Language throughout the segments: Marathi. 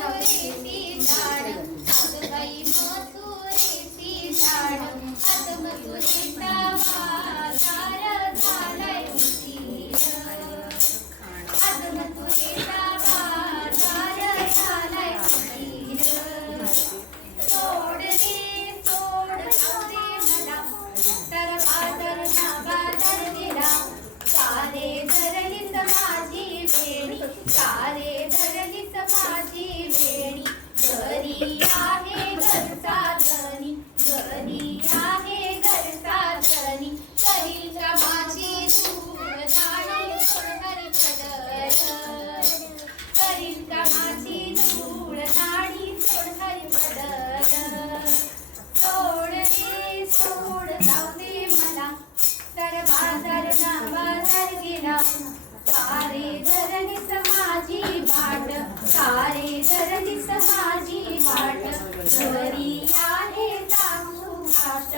मथुरेची झाड अग बाई मथुरेची झाड आज मथुरेचा बाजार झालाय उशीर आज मथुरेचा बाजार झालाय उशीर सोड रे सोड जाऊ दे मला तर बाजार ना बाजार गेला सारे धरलीच माझी वेणी सारे धरलीच माझी वेणी घरी आहे घरचा धनी घरी आहे घरचा धनी करील का माझी धूळ झाडी सोडणारी पदर करील का माझी धूळ झाडी सोडणारी पदर सोड रे सोड जाऊ दे मला तर बाजार ना बाजार गेला सारे धरणीच माझी भाट सारे धरणीच माझी भाट घरी आहे सासू भाट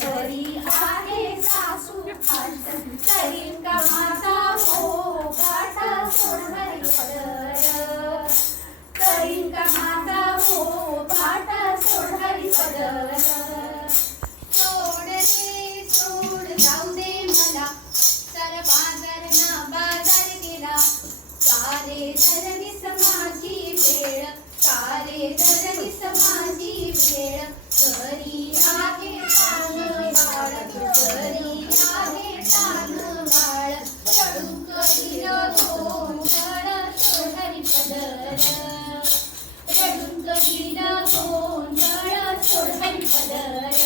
घरी आहे सासू भाट करील का माझा गाठ सोडणारी पदर करील का माझा गाठ सोडणारी पदर सोड रे सोड जाऊ दे मला तर बाजार ना बाजार गेला सारे धरणीच माझी वेळ सारे धरणीच माझी वेळ घरी आहे तान बाळ घरी आहे तान बाळ रडू करील गोंधळ सोडणारी पदर रडून करील गोंधळ सोडणारी पदर